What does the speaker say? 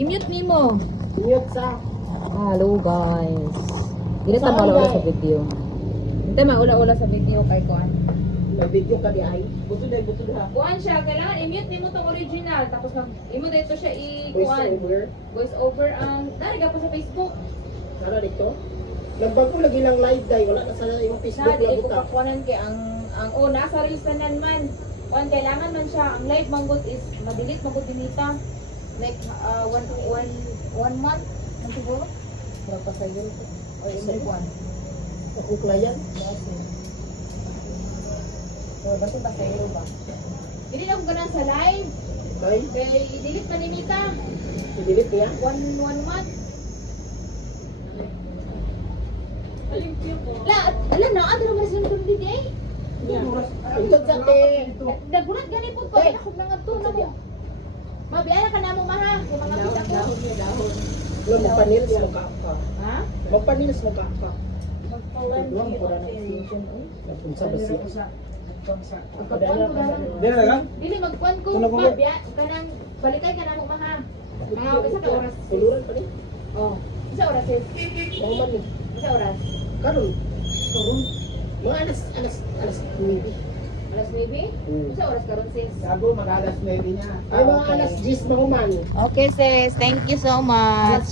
I-mute nimo. Iyot sa. Hello guys. Dili ta maula sa video. Hindi maula-ula sa video kay Kuan. May video ka di ay. Buto ha. Kuan siya, kailangan i-mute nimo tong original tapos imo dito siya Voice i-kuan. over. Voice over ang nariga po sa Facebook. Ano dito? Nagbago lagi lang live day. Wala na sa yung Facebook Sa di lang ko buta. pakuanan kay ang nasa reels tanan man. Kuan kailangan man siya ang live manggod is madilit manggod dinita. Like 1 month ang siguro. Para pa sa iyo. O every one. Ako client. So, basta pasayro ba? Hindi na ko ganun sa live. Ay, Kaya i-delete pa ni Mita. i-delete niya. 1 month. Ala na, ano naman silang tuloy eh? Ito sa te. Nagulat gani po pa. Ako nang ato na mo. Mabiyala ka na mo maha. Yung mga bisa ko. Wala mo panils mo ka. Ha? Magpanils mo ka. Magpawan Wala mo ko pura na station. Napunsa ba siya? Magpawan ko na Dili na lang? Dili magpawan ko. Kuno ko ba? Mabiya. Kanang balikay ka na mo maha. Mga isa ka oras. Tuluran pa ni. Oh. Isa oras sis. Ako man ni. Isa oras. Karon. Turun. Mga alas 9. Alas 9? Isa oras karon sis. Gago, mag-alas 9 niya. Ay mga alas 10 mahuman. Okay sis, thank you so much.